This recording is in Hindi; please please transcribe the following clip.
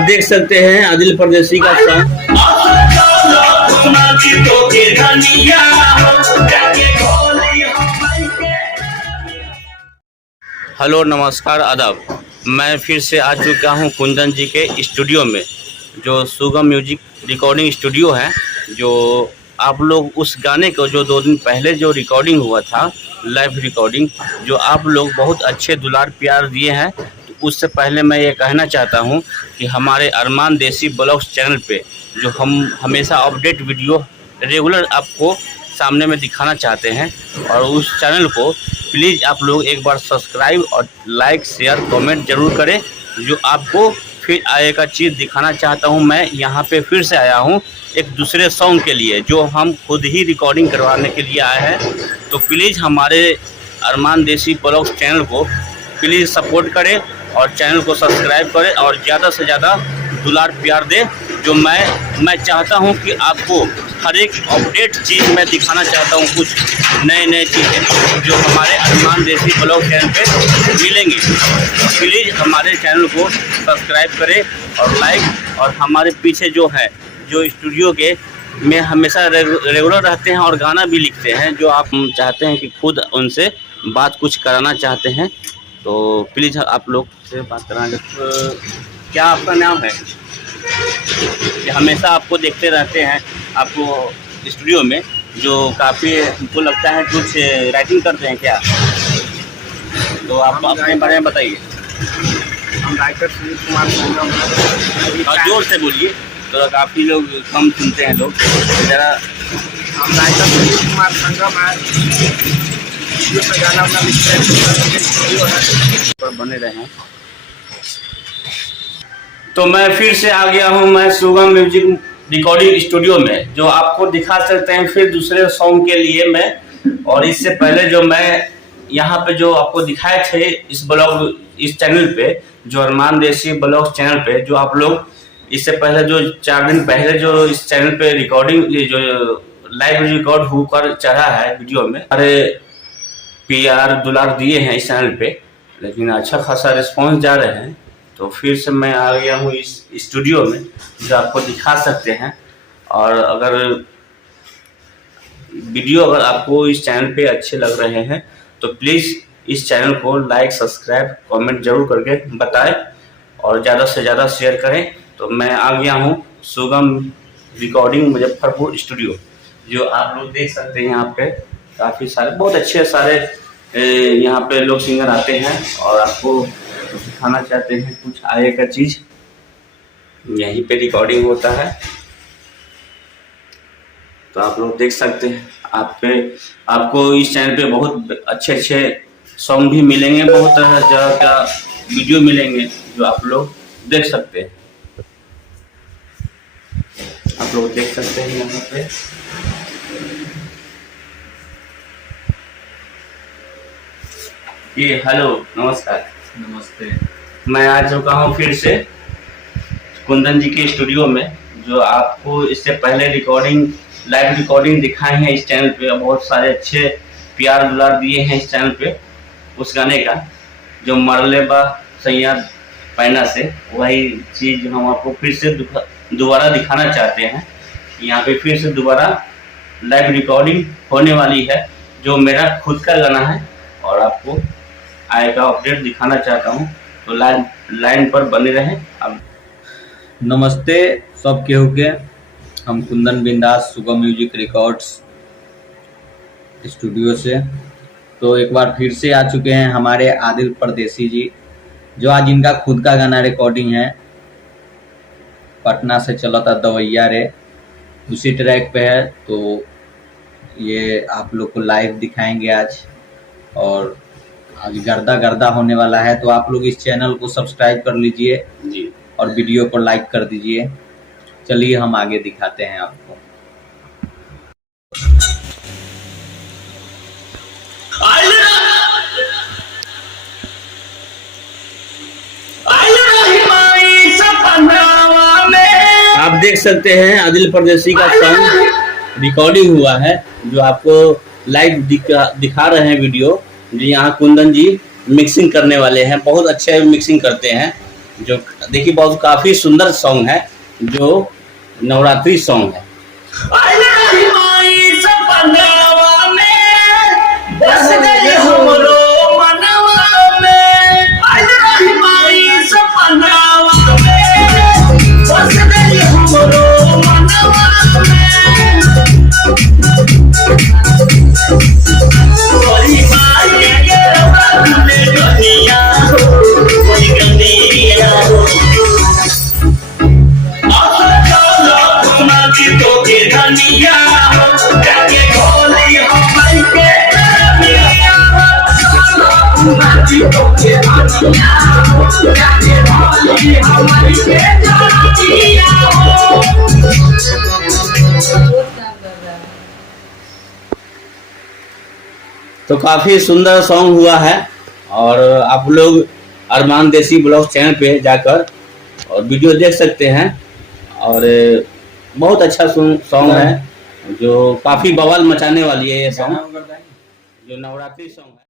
आप देख सकते हैं आदिल परदेसी का सॉन्ग। हेलो नमस्कार आदाब, मैं फिर से आ चुका हूं कुंदन जी के स्टूडियो में, जो सुगम म्यूजिक रिकॉर्डिंग स्टूडियो है। जो आप लोग उस गाने को जो 2 दिन पहले जो रिकॉर्डिंग हुआ था, लाइव रिकॉर्डिंग, जो आप लोग बहुत अच्छे दुलार प्यार दिए हैं, तो उससे पहले मैं ये कहना चाहता हूं कि हमारे अरमान देसी ब्लॉग्स चैनल पे जो हम हमेशा अपडेट वीडियो रेगुलर आपको सामने में दिखाना चाहते हैं, और उस चैनल को प्लीज़ आप लोग एक बार सब्सक्राइब और लाइक शेयर कमेंट जरूर करें। जो आपको फिर आगे का चीज़ दिखाना चाहता हूं, मैं यहाँ पे फिर से आया हूं एक दूसरे सॉन्ग के लिए, जो हम खुद ही रिकॉर्डिंग करवाने के लिए आए हैं। तो प्लीज़ हमारे अरमान देसी ब्लॉग्स चैनल को प्लीज़ सपोर्ट करें और चैनल को सब्सक्राइब करें और ज़्यादा से ज़्यादा दुलार प्यार दें। जो मैं चाहता हूं कि आपको हर एक अपडेट चीज़ मैं दिखाना चाहता हूं, कुछ नए चीज़ें जो हमारे अरमान देसी ब्लॉग चैनल पे मिलेंगी। प्लीज़ हमारे चैनल को सब्सक्राइब करें और लाइक, और हमारे पीछे जो है जो स्टूडियो के में हमेशा रेगुलर रहते हैं और गाना भी लिखते हैं, जो आप चाहते हैं कि खुद उनसे बात कुछ कराना चाहते हैं, तो प्लीज़ आप लोग से बात कराना। क्या आपका नाम है? कि हमेशा आपको देखते रहते हैं आपको स्टूडियो में, जो काफ़ी हमको लगता है कुछ राइटिंग करते हैं क्या? तो आप अपने बारे में बताइए। हम राइटर सुनील कुमार संगम। और जोर से बोलिए, तो काफ़ी लोग कम सुनते हैं लोग ज़रा। हम राइटर सुनील कुमार संगम है, गाना अपना लिखते हैं पर बने रहें। तो मैं फिर से आ गया हूं मैं सुगम म्यूजिक रिकॉर्डिंग स्टूडियो में, जो आपको दिखा सकते हैं फिर दूसरे सॉन्ग के लिए मैं। और इससे पहले जो मैं यहाँ पे जो आपको दिखाए थे इस ब्लॉग इस चैनल पे, जो अरमान देसी ब्लॉग चैनल पे, जो आप लोग इससे पहले जो 4 दिन पहले जो इस चैनल पे रिकॉर्डिंग जो लाइव रिकॉर्ड होकर चढ़ा है वीडियो में, अरे PR दुलार दिए हैं इस चैनल पे, लेकिन अच्छा खासा रिस्पॉन्स जा रहे हैं। तो फिर से मैं आ गया हूँ इस स्टूडियो में, जो आपको दिखा सकते हैं। और अगर वीडियो अगर आपको इस चैनल पे अच्छे लग रहे हैं, तो प्लीज़ इस चैनल को लाइक सब्सक्राइब कमेंट जरूर करके बताएं और ज़्यादा से ज़्यादा शेयर करें। तो मैं आ गया हूँ सुगम रिकॉर्डिंग मुजफ्फरपुर स्टूडियो, जो आप लोग देख सकते हैं। यहाँ पे काफ़ी सारे बहुत अच्छे सारे यहाँ पे लोग सिंगर आते हैं, और आपको दिखाना चाहते हैं कुछ आगे का चीज़। यहीं पे रिकॉर्डिंग होता है, तो आप लोग देख सकते हैं। आपको इस चैनल पे बहुत अच्छे सॉन्ग भी मिलेंगे, बहुत जगह का वीडियो मिलेंगे, जो आप लोग देख सकते हैं। आप लोग देख सकते हैं यहाँ पे। ये हेलो नमस्कार। नमस्ते। मैं आ चुका हूँ फिर से कुंदन जी के स्टूडियो में, जो आपको इससे पहले लाइव रिकॉर्डिंग दिखाए हैं इस चैनल पे। बहुत सारे अच्छे प्यार दुलार दिए हैं इस चैनल पे उस गाने का, जो मरले बा सैया पैना से, वही चीज़ हम आपको फिर से दोबारा दिखाना चाहते हैं। यहाँ पे फिर से दोबारा लाइव रिकॉर्डिंग होने वाली है, जो मेरा खुद का गाना है, और आपको आगे का अपडेट दिखाना चाहता हूँ। तो लाइन पर बने रहें। अब नमस्ते सब केहू के, हम कुंदन बिंदास सुगम म्यूजिक रिकॉर्ड्स स्टूडियो से। तो एक बार फिर से आ चुके हैं हमारे आदिल परदेसी जी, जो आज इनका खुद का गाना रिकॉर्डिंग है। पटना से चला था दवैया रे, उसी ट्रैक पे है। तो ये आप लोग को लाइव दिखाएंगे आज, और आज गर्दा गर्दा होने वाला है। तो आप लोग इस चैनल को सब्सक्राइब कर लीजिए जी, और वीडियो को लाइक कर दीजिए। चलिए हम आगे दिखाते हैं आपको। आप देख सकते हैं आदिल परदेसी का सॉन्ग रिकॉर्डिंग हुआ है, जो आपको लाइव दिखा रहे हैं वीडियो। जी यहाँ कुंदन जी मिक्सिंग करने वाले हैं, बहुत अच्छे मिक्सिंग करते हैं। जो देखिए बहुत काफ़ी सुंदर सॉन्ग है, जो नवरात्रि सॉन्ग है। तो काफ़ी सुंदर सॉन्ग हुआ है और आप लोग अरमान देसी ब्लॉग चैनल पे जाकर और वीडियो देख सकते हैं और बहुत अच्छा सॉन्ग है जो काफ़ी बवाल मचाने वाली है ये सॉन्ग, जो नवरात्रि सॉन्ग है।